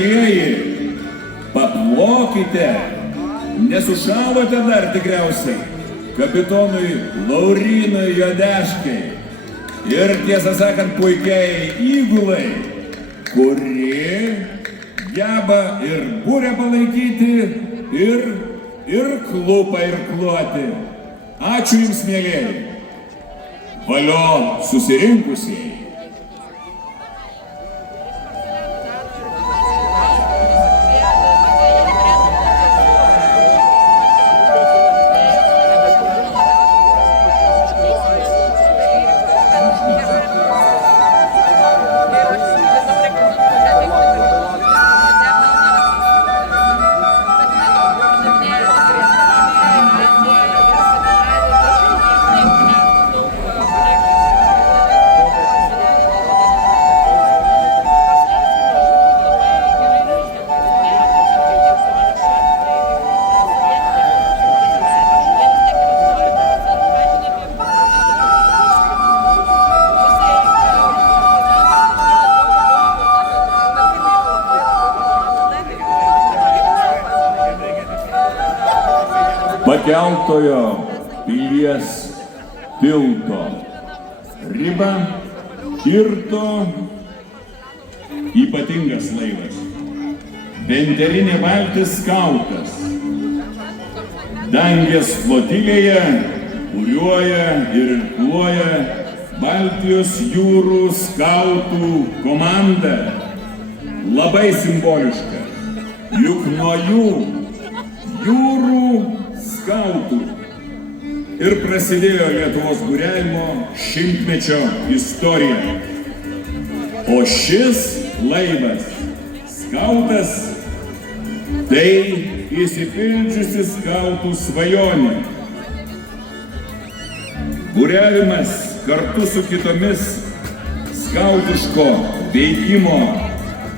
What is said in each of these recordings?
Mielieji, paplokite, nesušavote dar tikriausiai kapitonui Laurynui Juodeškai ir, tiesą sakant, puikiai įgulai, kuri geba ir burę palaikyti, ir klupą irkluoti. Ačiū Jums, mielieji. Valio susirinkusieji. Pakeltojo pilies tilto ribą kirto ypatingas laivas. Benderinė valtis skautas. Dangės flotilėje būriuoja ir irkluoja Baltijos jūrų skautų komanda. Labai simboliška, juk nuo jūrų skautų ir prasidėjo Lietuvos buriavimo 100-mečio istorija. O šis laivas, skautas, tai išsipildžiusi skautų svajonė. Buriavimas kartu su kitomis skautiško veikimo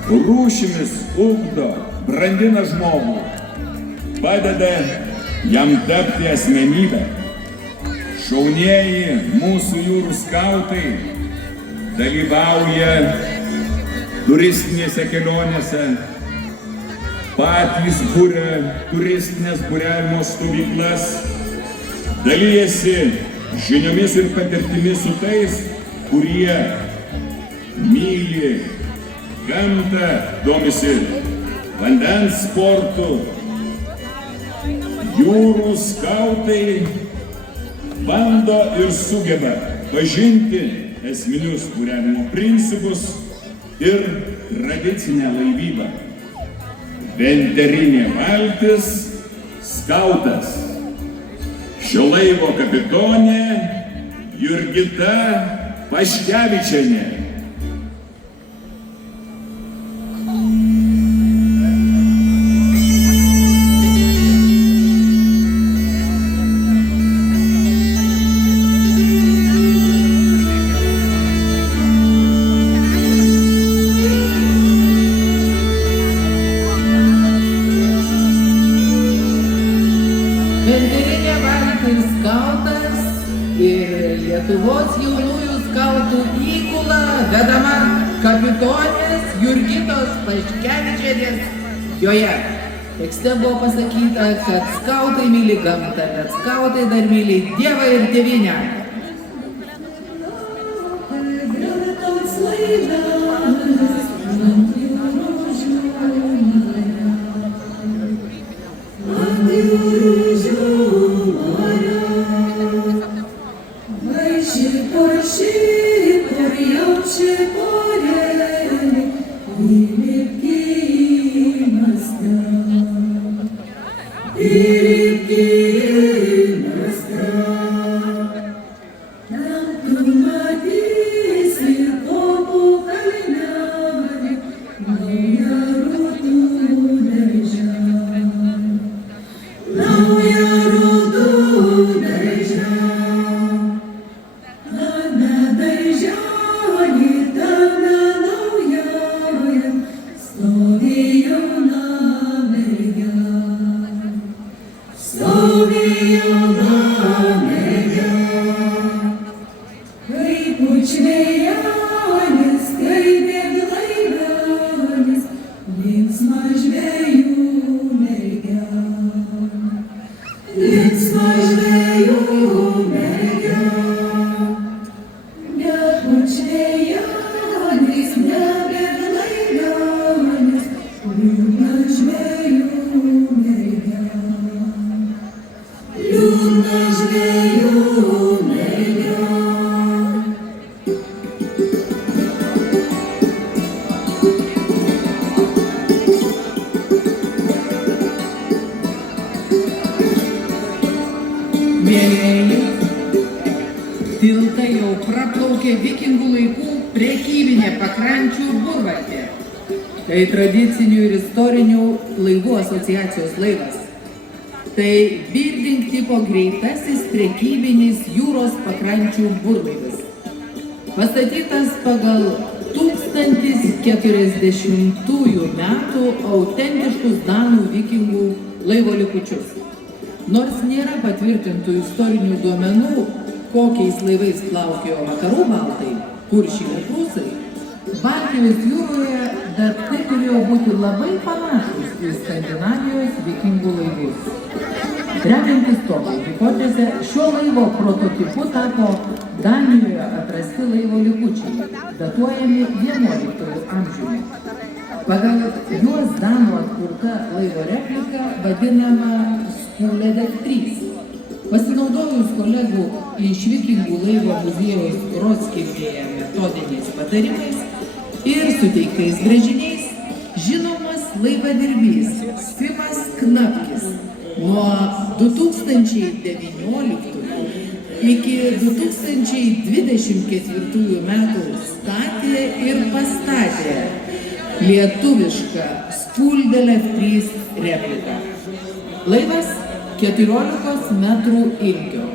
rūšimis ugdo, brandina žmogų, padeda jam tapti asmenybę. Šaunieji mūsų jūrų skautai dalyvauja turistinėse kelionėse, patys buria turistinės buriavimo stovyklas, dalijasi žiniomis ir patirtimis su tais, kurie myli gamtą, domisi vandens sportu. Jūrų skautai bando ir sugeba pažinti esminius buriavimo principus ir tradicinę laivybą. Benderinė valtis skautas. Šio laivo kapitonė Jurgita Paškevičienė. Benderinė valtis skautas ir Lietuvos jaunųjų skautų įgula vedama kapitonės Jurgitos Paškevičienės. Joje tekste buvo pasakyta, kad skautai myli gamtą, bet skautai dar myli Dievą ir Tėvynę. linksma žvejų mergia, linksma žvejų mergia, nepučiai jaunis, nebėglai jaunis, liūdna žvejų mergia, liūdna žvejų mergia. Mėlyjeji, tiltą jau praplaukė vikingų laikų prekybinė pakrančių burvaltė. Tai tradicinių ir istorinių laivų asociacijos laivas. Tai Birding tipo greitasis prekybinis jūros pakrančių burlaivis. Pastatytas pagal 1040 metų autentiškus danų vikingų laivo likučius. Nors nėra patvirtintų istorinių duomenų, kokiais laivais plaukiojo vakarų baltai, kuršiai ir prūsai, Baltijos jūroje daiktai turėjo būti labai panašūs į Skandinavijos vikingų laivus. Remiantis tokią hipotezę, šio laivo prototipu tapo Danijoje atrasti laivo likučiai, datuojami 11 amžiumi. Pagal juos danų atkurta laivo replika vadinama Skuledek 3. Pasinaudojus kolegų iš vikingų laivo muziejaus Roskildėje metodiniais patarimais ir suteiktais brėžiniais, žinomas laivadirbys Simas Knapkis nuo 2019 iki 2024 metų statė ir pastatė lietuvišką Skuldelev 3 repliką. Laivas 14 metrų ilgio,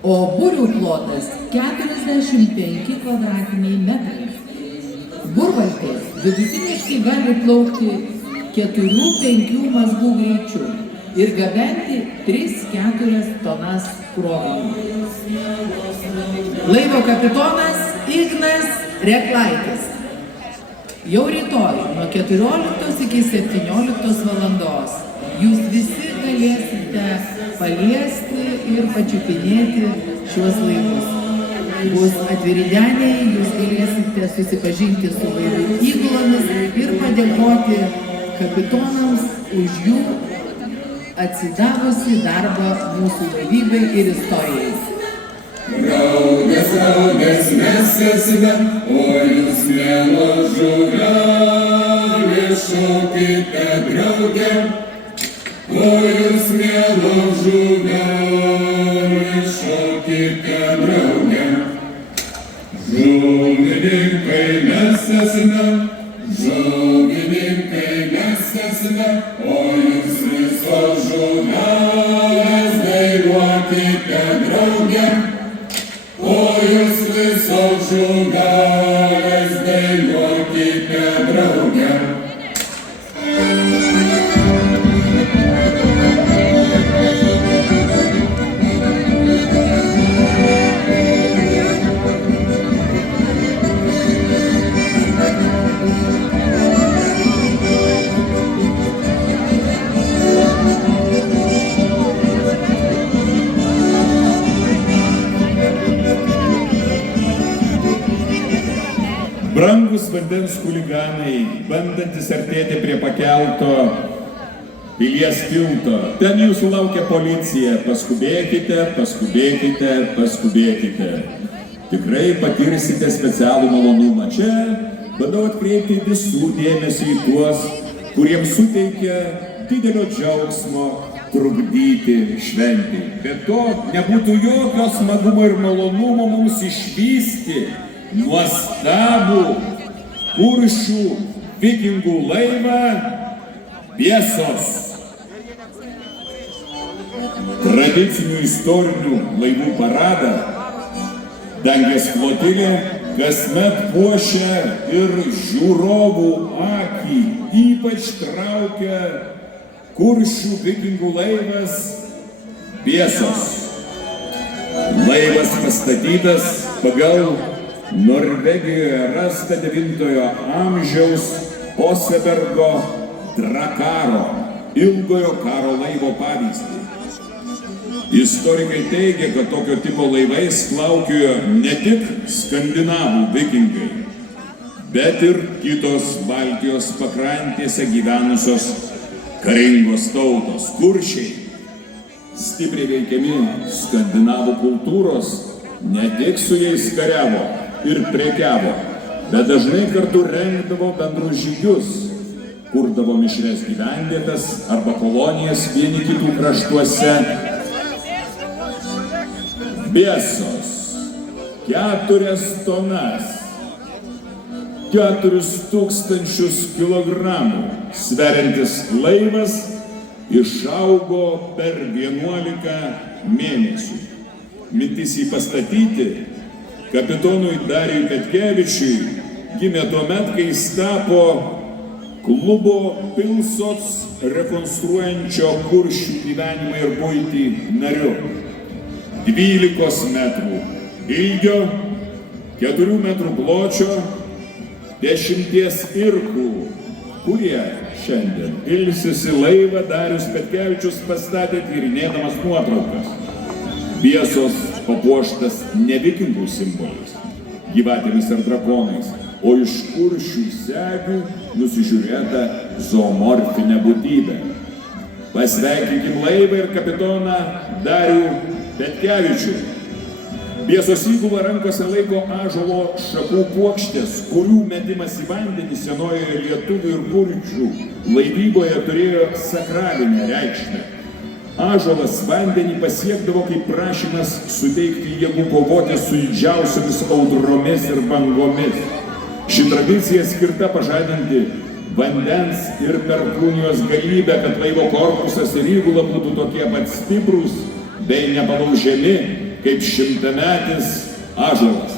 o burių plotas 45 kvadratiniai metrai. Burvaltės vidutiniškai gali plaukti 4-5 mazgų greičiu ir gabenti 3-4 tonas krovinių. Laivo kapitonas Ignas Reklaitis. Jau rytoj nuo 14 iki 17 valandos jūs visi galėsite paliesti ir pačiupinėti šiuos laivus. Bus atviri deniai, jūs galėsite susipažinti su laivų įgulomis ir padėkoti kapitonams už jų atsidavusi darbą mūsų laivybai ir istorijai. Raudės, raudės mes esame, o jūs mielo žuvelė, šokite drauge. O jūs mielo žuvelė, šokite drauge. Žuvininkai mes esame, žuvininkai mes esame, o jūs visos žuvelės dainuokite drauge. O jūs visos žuvelės dainuokite drauge. Brangus vandens chuliganai, bandantis artėti prie pakelto pilies tilto. Ten jūsų laukia policija. Paskubėkite, paskubėkite, paskubėkite. Tikrai patirsite specialų malonumą. Čia bandau atkreipti visų dėmesį į tuos, kuriems suteikia didelio džiaugsmo trukdyti šventį. Be to, nebūtų jokio smagumo ir malonumo mums išvysti nuostabų kuršių vikingų laivą Biesos. Tradicinių istorinių laivų paradą Dangės flotilė kasmet puošia ir žiūrovų akį. Ypač traukia kuršių vikingų laivas Biesos. Laivas pastatytas pagal Norvegijoje rasta 9 amžiaus Osebergo Drakaro, ilgojo karo laivo pavyzdį. Istorikai teigia, kad tokio tipo laivais plaukiojo ne tik skandinavų vikingai, bet ir kitos Baltijos pakrantėse gyvenusios karingos tautos kuršiai. Stipriai veikiami skandinavų kultūros ne tik su jais kariavo ir prekiavo, bet dažnai kartu rengdavo bendrus žygius, kurdavo mišrias gyvenvietes arba kolonijas vieni kitų kraštuose. Biesos 4 tonas, 4000 kilogramų sveriantis laivas išaugo per 11 mėnesių. Mintis jį pastatyti kapitonui Dariui Petkevičiui gimė tuomet, kai jis tapo klubo Pilsots rekonstruojančio kuršių gyvenimą ir buitį nariu. 12 metrų ilgio, 4 metrų pločio, 10 irklų, kurie šiandien ilsisi laivą Darius Petkevičius pastatė tyrinėdamas nuotraukas. Biesos papuoštas ne vikingų simboliais, gyvatėmis ar drakonais, o iš kuršių segių nusižiūrėta zoomorfinė būtybė. Pasveikinkim laivą ir kapitoną Darių Petkevičių. Biesos įgula rankose laiko ąžuolo šakų puokštės, kurių metimas į vandenį senojoje lietuvių ir kuršių laivyboje turėjo sakralinę reikšmę. Ąžuolas vandenį pasiekdavo kaip prašymas suteikti jėgų kovoti su didžiausiomis audromis ir bangomis. Ši tradicija skirta pažadinti vandens ir perkūnijos galybę, kad laivo korpusas ir įgula būtų tokie pat stiprūs bei nepalaužiami kaip 100-metis ąžuolas.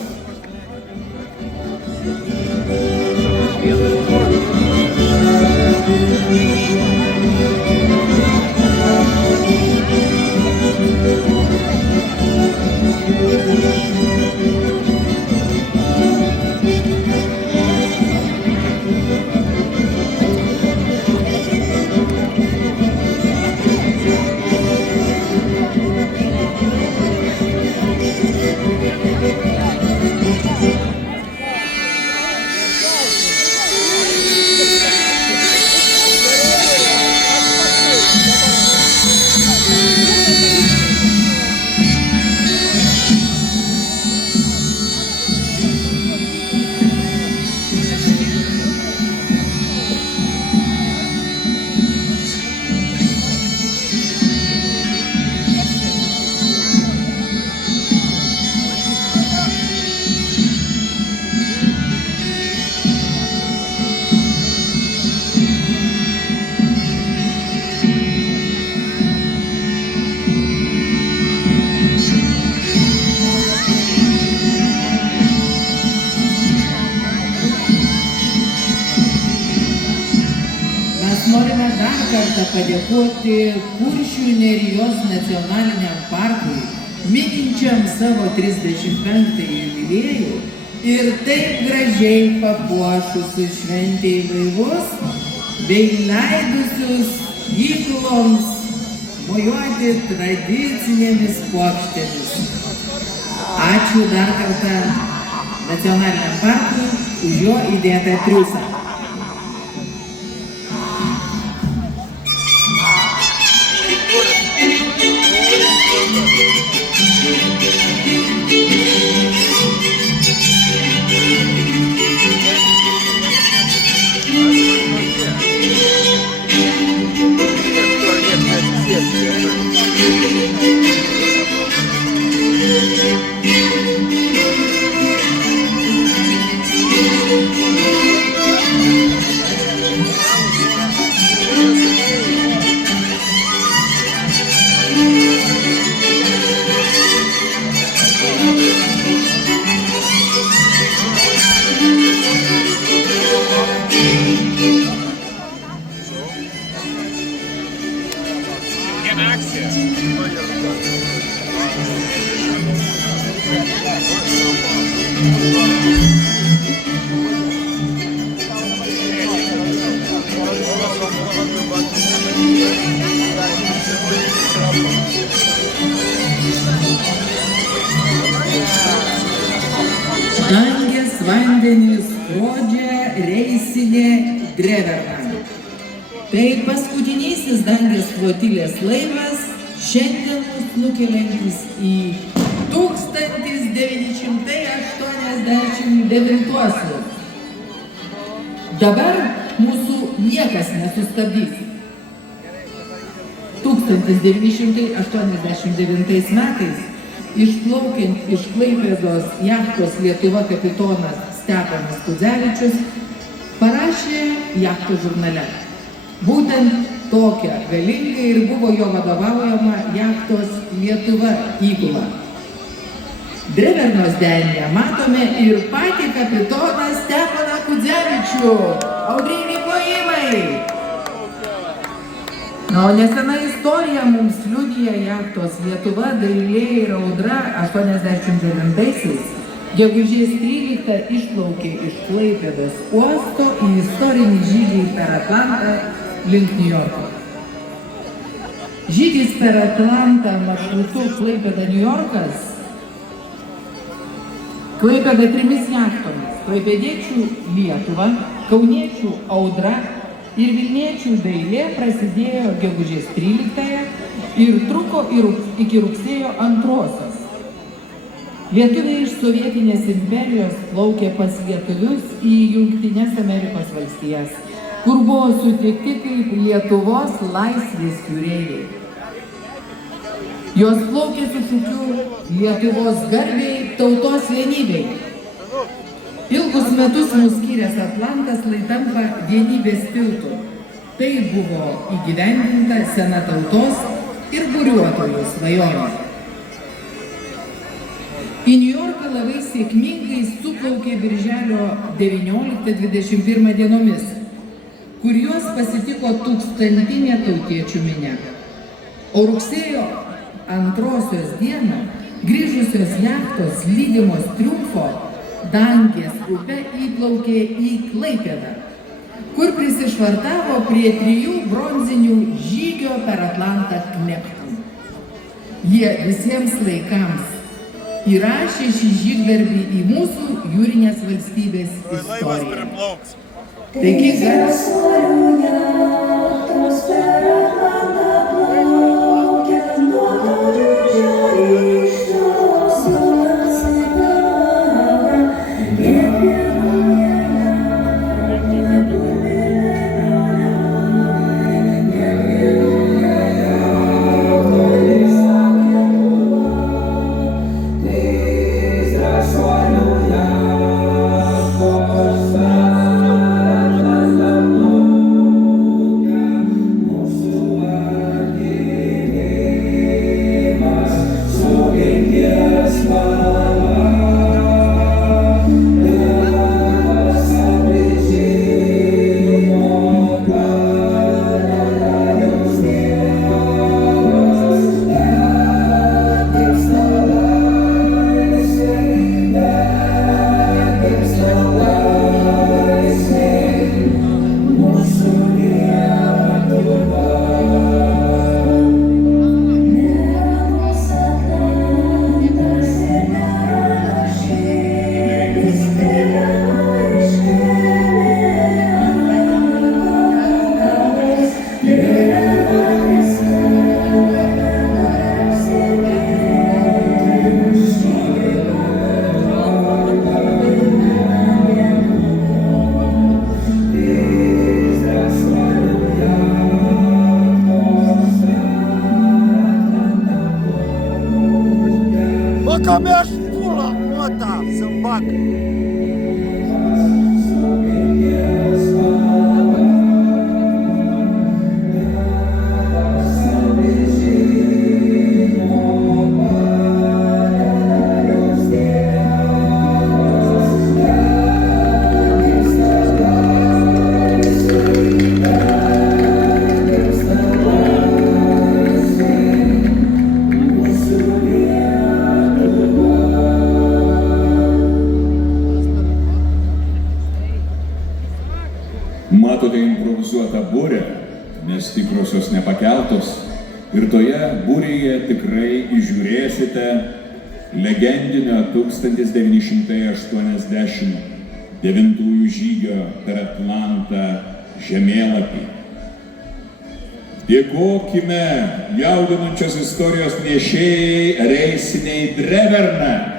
Norime dar kartą padėkoti Kuršių nerijos nacionaliniam parkui, mininčiam savo 35-ąjį jubiliejų ir taip gražiai papuošusius šventei laivus bei leidusius įguloms mojuoti tradicinėmis puokštėmis. Ačiū dar kartą nacionaliniam parkui už jo įdėtą triūsą. Dreverna. Tai paskutinysis Dangės flotilės laivas, šiandien mus nukeliantis į 1989. Dabar mūsų niekas nesustabdys. 1989 metais išplaukiant iš Klaipėdos jachtos Lietuva kapitonas Steponas Kudzevičius parašė jachtos žurnale. Būtent tokia galinga ir buvo jo vadovaujama jachtos Lietuva įgula. Drevernos denyje matome ir patį kapitoną Steponą Kudzevičių. Audriniai plojimai! Na, o nesena istorija mums liudija jachtos Lietuva, Dailė ir Audra 89-aisiais gegužės 13 išplaukė iš Klaipėdos uosto į istorinį žygį per Atlantą link Niujorko. Žygis per Atlantą maršrutu Klaipėda-Niujorkas Klaipėda 3 jachtomis – klaipėdiečių Lietuva, kauniečių Audra ir vilniečių Dailė prasidėjo gegužės 13 ir truko iki rugsėjo 2. Lietuviai iš Sovietinės imperijos plaukė pas lietuvius į Jungtines Amerikos valstijas, kur buvo sutikti kaip Lietuvos laisvės jūreiviai. Jos plaukė su šūkiu Lietuvos garbei, tautos vienybei. Ilgus metus mus skyręs Atlantas lai tampa vienybės tiltu. Tai buvo įgyvendinta sena tautos ir buriuotojų svajonė. Į Niujorką labai sėkmingai suplaukė birželio 19-21 dienomis, kur juos pasitiko 1000 tautiečių minia. O rugsėjo 2 dieną grįžusios jachtos lydimos triumfo Dangės upe įplaukė į Klaipėdą, kur prisišvartavo prie 3 bronzinių žygio per Atlantą knektų. Jie visiems laikams įrašė šį žygdarbį į mūsų jūrinės valstybės istoriją. Taigi, Băga-mi-aș pula, măta, să-mi bag! Matote improvizuotą burę, nes tikrosios nepakeltos, ir toje būrėje tikrai įžiūrėsite legendinio 1989 žygio per Atlantą žemėlapį. Dėkokime jaudinančios istorijos nešėjai Reisiniai Dreverna.